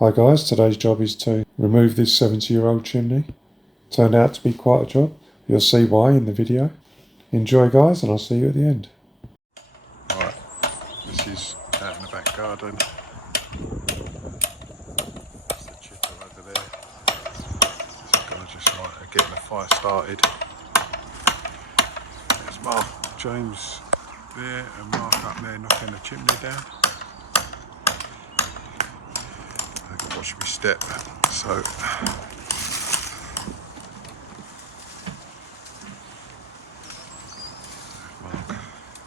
Hi guys, today's job is to remove this 70-year-old chimney. Turned out to be quite a job. You'll see why in the video. Enjoy guys, and I'll see you at the end. Right, this is out in the back garden. That's the chipper over there. So I'm just like getting the fire started. There's Mark, James there, and Mark up there knocking the chimney down. I can watch me step. So Mark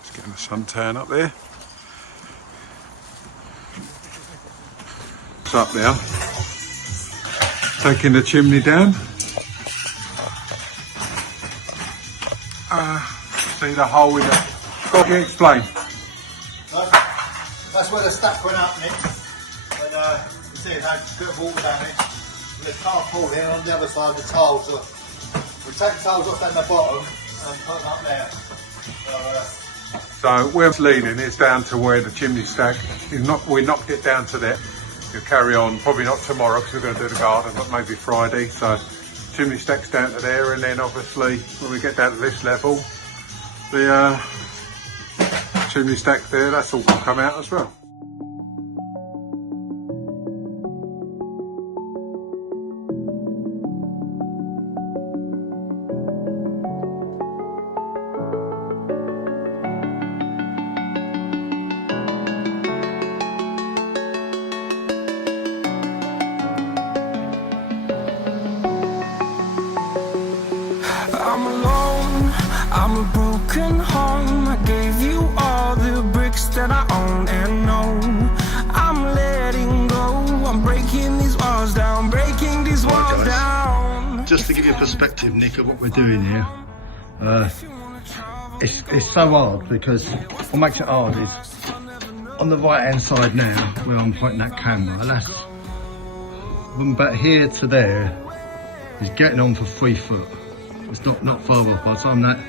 is getting the suntan up there. It's up there, taking the chimney down. See the hole in it. Got to explain. That's where the stack went up, Nick. And you see it had a bit of water down it. And the car pulled in on the other side of the tiles. So we take the tiles off down the bottom and put them up there. So where it's leaning is down to where the chimney stack is. We knocked it down to there. You'll carry on, probably not tomorrow because we're going to do the garden, but maybe Friday. So chimney stack's down to there, and then obviously when we get down to this level, the chimney stack there, that's all going to come out as well. I'm alone, I'm a broken home. I gave you all the bricks that I own and know. I'm letting go, I'm breaking these walls down, breaking these walls down. Just to give you a perspective, Nick, of what we're doing here. It's so hard because what makes it hard is on the right hand side now where I'm pointing that camera, that's but here to there is getting on for 3 foot. It's not far off by the time that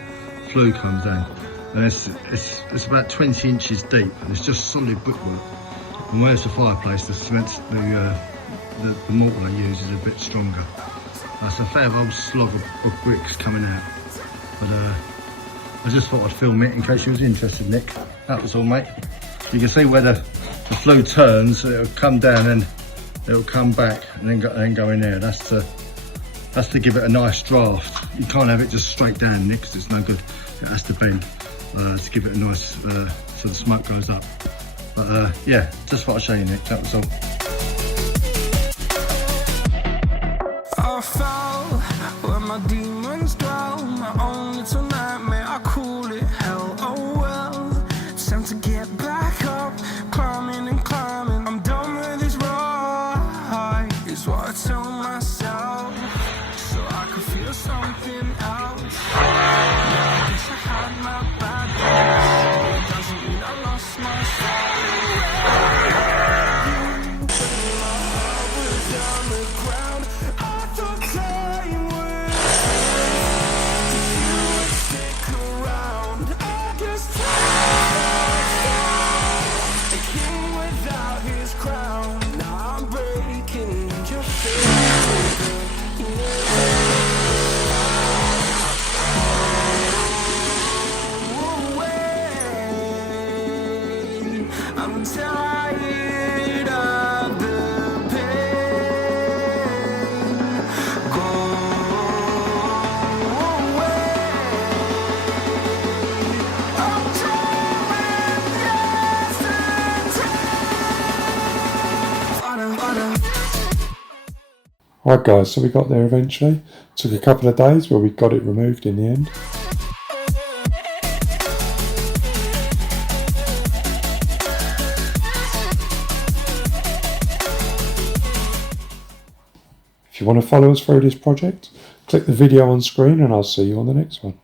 flue comes down. And it's about 20 inches deep, and it's just solid brickwork. And where's the fireplace, the cement, the mortar they use is a bit stronger. That's a fair old slog of bricks coming out. But I just thought I'd film it in case you was interested, Nick. That was all, mate. You can see where the flue turns, it'll come down and it'll come back and then go in there. That's to give it a nice draft. You can't have it just straight down, Nick, because it's no good. It has to bend to give it a nice, so the smoke goes up. But yeah, just thought I'd show you, Nick, that was all. I fell where my demons dwell, my own little nightmare, I call it hell. Oh well, it's time to get back up, climbing and climbing. I'm done with this ride, is what I tell myself, so I could feel something else. Yeah, I guess I had my bad days, it doesn't mean I lost my soul. I'm tired of the pain. Go away. I'm tired of yesterday. Right guys, so we got there eventually. Took a couple of days, but we got it removed in the end. If you want to follow us through this project, click the video on screen and I'll see you on the next one.